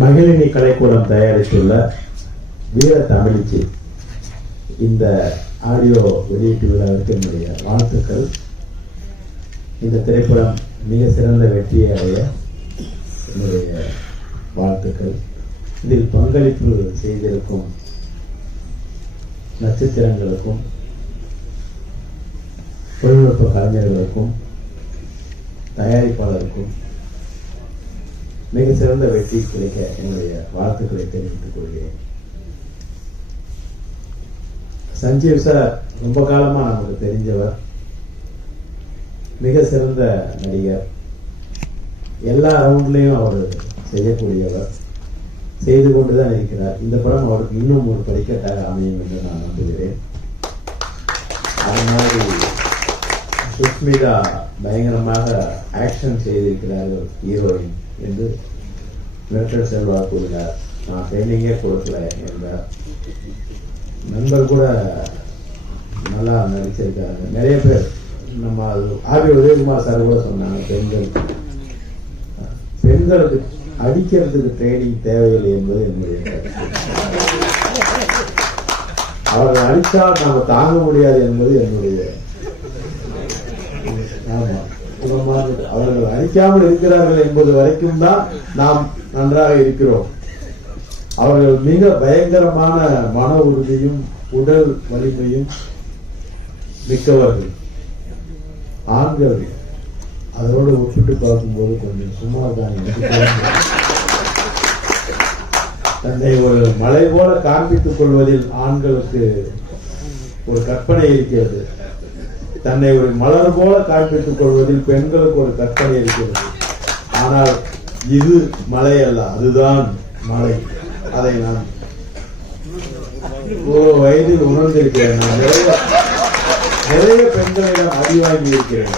மகிழினி கலைக்கூடம் தயாரித்துள்ள வீர தமிழிச்சி இந்த ஆடியோ வெளியீட்டு விழாவிற்கு என்னுடைய வாழ்த்துக்கள். இந்த திரைப்படம் மிக சிறந்த வெற்றியை அடைய என்னுடைய வாழ்த்துக்கள். இதில் பங்களிப்பு செய்திருக்கும் நட்சத்திரங்களுக்கும் தொழில்நுட்ப கலைஞர்களுக்கும் தயாரிப்பாளருக்கும் மிக சிறந்த வெற்றி கிடைக்க என்னுடைய வாழ்த்துக்களை தெரிவித்துக் கொள்கிறேன். சஞ்சீவ் சார் ரொம்ப காலமா நமக்கு தெரிஞ்சவர். மிக சிறந்த நடிகர். எல்லா ரவுண்ட்லையும் அவர் செய்யக்கூடியவர். செய்து கொண்டுதான் இருக்கிறார். இந்த படம் அவருக்கு இன்னும் ஒரு படிக்கட்டாக அமையும் என்று நான் நம்புகிறேன். அது மாதிரி சுஷ்மிதா பயங்கரமாக ஆக்ஷன் செய்திருக்கிறார்கள் ஹீரோயின் என்று மிரட்டல் செல்வா கூறினார் நான் ட்ரைனிங்கே கொடுக்கல என்றார் நண்பர் கூட நல்லா நடிச்சிருக்காங்க நிறைய பேர் நம்ம அது ஆபி உதயகுமார் சார் கூட சொன்னாங்க பெண்கள் பெண்களுக்கு அடிக்கிறதுக்கு ட்ரைனிங் தேவையில்லை என்பது என்னுடைய அவர்கள் அடித்தால் நாம் தாங்க முடியாது என்பது என்னுடைய அவர்கள் அழிக்காமல் இருக்கிறார்கள் என்பது வரைக்கும் தான் நாம் நன்றாக இருக்கிறோம். அவர்கள் மிக பயங்கரமான மன உறுதியும் உடல் வலிமையும் மிக்கவர்கள். ஆண்கள். அதோடு ஒப்பிட்டு பார்க்கும்போது கொஞ்சம் சுமார் தான் தன்னை ஒரு மலை போல காண்பித்துக் கொள்வதில் ஆண்களுக்கு ஒரு கற்பனை இருக்கிறது. தன்னை ஒரு மலர் போல காண்பித்துக் கொள்வதில் பெண்களுக்கு ஒரு கற்பனை இருக்கிறது. ஆனால் இது மலை அல்ல அதுதான் மலை. அதை நான் ஒரு வயதில் உணர்ந்திருக்கிறேன். நான் நிறைய நிறைய பெண்களிடம் அடிவாங்கி இருக்கிறேன்.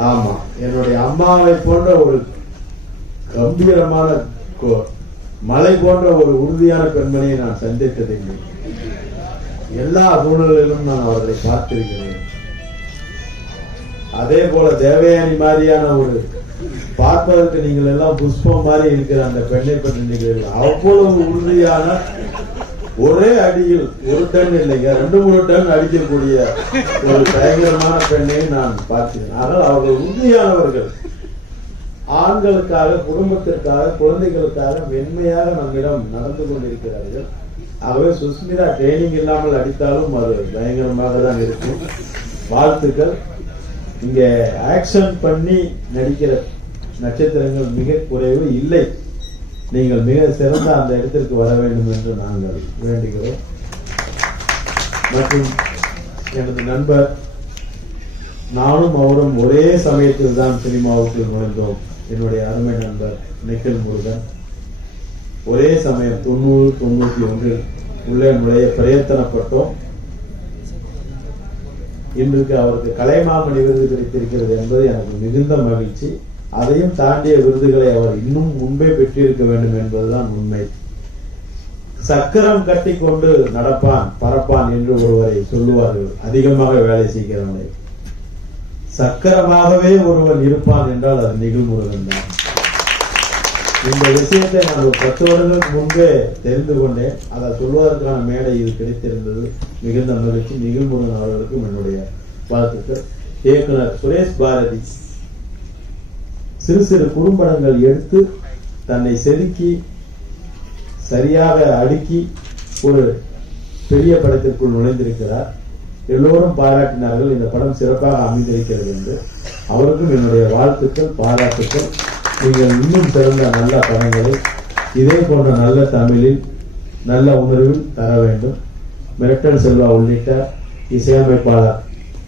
ஆமா என்னுடைய அம்மாவை போன்ற ஒரு கம்பீரமான கோ- மலை போன்ற ஒரு உறுதியான பெண்மணியை நான் சந்தித்ததில்லை. எல்லா சூழ்நிலையிலும் நான் அவர்களை பார்த்திருக்கிறேன். அதே போல தேவயானி மாதிரியான ஒரு பார்ப்பதற்கு நீங்கள் எல்லாம் புஷ்பம் மாதிரி இருக்கிற அந்த பெண்ணை பற்றி நீங்கள் அவ்வளவு உறுதியான ஒரே அடியில் ஒரு டன் இல்லைங்க ரெண்டு மூணு டன் அடிக்கக்கூடிய ஒரு பயங்கரமான பெண்ணை நான் பார்த்தேன் ஆனால் அவர்கள் உறுதியானவர்கள். ஆண்களுக்காக குடும்பத்திற்காக குழந்தைகளுக்காக மென்மையாக நம்மிடம் நடந்து கொண்டிருக்கிறார்கள். ஆகவே சுஸ்மிதா ட்ரைனிங் இல்லாமல் அடித்தாலும் அது பயங்கரமாக தான் இருக்கும். வாழ்த்துக்கள். இங்க ஆக்ஷன் பண்ணி நடிக்கிற நட்சத்திரங்கள் மிக குறைவு இல்லை. நீங்கள் மிக சிறந்த அந்த இடத்திற்கு வர வேண்டும் என்று நாங்கள் வேண்டுகிறோம். மற்றும் எனது நண்பர் நானும் அவரும் ஒரே சமயத்தில் தான் சினிமாவுக்கு நுழைந்தோம். என்னுடைய அருமை நண்பர் நிக்கல் முருகன். ஒரே சமயம் தொண்ணூறு தொண்ணூற்றி ஒன்றில் உள்ளே நுழைய பிரயத்தனப்பட்டோம். இன்றைக்கு அவருக்கு கலைமாமணி விருது கிடைத்திருக்கிறது என்பது எனக்கு மிகுந்த மகிழ்ச்சி. அதையும் தாண்டிய விருதுகளை அவர் இன்னும் முன்பே பெற்றிருக்க வேண்டும் என்பதுதான் உண்மை. சக்கரம் கட்டி கொண்டு நடப்பான் பறப்பான் என்று ஒருவரை சொல்லுவார்கள். அதிகமாக வேலை செய்கிறவனை. சக்கரமாகவே ஒருவன் இருப்பான் என்றால் அது நிகழ்முருகன் தான். இந்த விஷயத்தை நான் ஒரு பத்து வருடங்களுக்கு முன்பே தெரிந்து கொண்டேன். அதை சொல்வதற்கான மேடை இது கிடைத்திருந்தது. மிகுந்த மகிழ்ச்சி நிகழ்முருகன் அவர்களுக்கும் என்னுடைய வாழ்த்துக்கள். இயக்குனர் சுரேஷ் பாரதி சிறு சிறு குறும்படங்கள் எடுத்து தன்னை செதுக்கி சரியாக அடுக்கி ஒரு பெரிய படத்திற்குள் நுழைந்திருக்கிறார். எல்லோரும் பாராட்டினார்கள். இந்த படம் சிறப்பாக அமைந்திருக்கிறது என்று. அவருக்கும் என்னுடைய வாழ்த்துக்கள் பாராட்டுக்கள். நீங்கள் இன்னும் சிறந்த நல்ல படங்களை இதே போன்ற நல்ல தமிழில் நல்ல உணர்வில் தர வேண்டும். மிரட்டல் செல்வா உள்ளிட்ட இசையமைப்பாளர்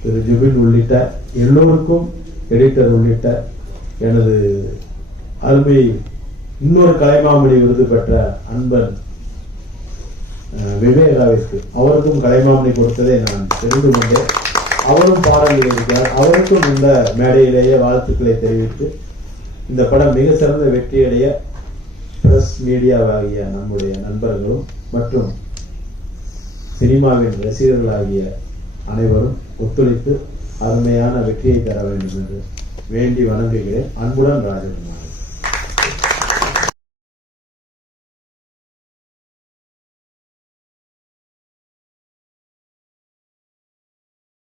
திரு ஜுபின் உள்ளிட்ட எல்லோருக்கும் எடிட்டர் உள்ளிட்ட எனது அருமை இன்னொரு கலைமாமணி விருது பெற்ற அன்பன் விவேகாவிற்கு. அவருக்கும் கலைமாமணி கொடுத்ததை நான் தெரிந்து கொண்டேன். அவரும் பாடலில் இருக்கிறார் அவருக்கும் இந்த மேடையிலேயே வாழ்த்துக்களை தெரிவித்து இந்த படம் மிக சிறந்த வெற்றியடைய பிரஸ் மீடியாவாகிய நம்முடைய நண்பர்களும் மற்றும் சினிமாவின் ரசிகர்களாகிய அனைவரும் ஒத்துழைத்து அருமையான வெற்றியை தர வேண்டும் என்று வேண்டி வணங்குகிறேன். அன்புடன் ராஜகுமார்.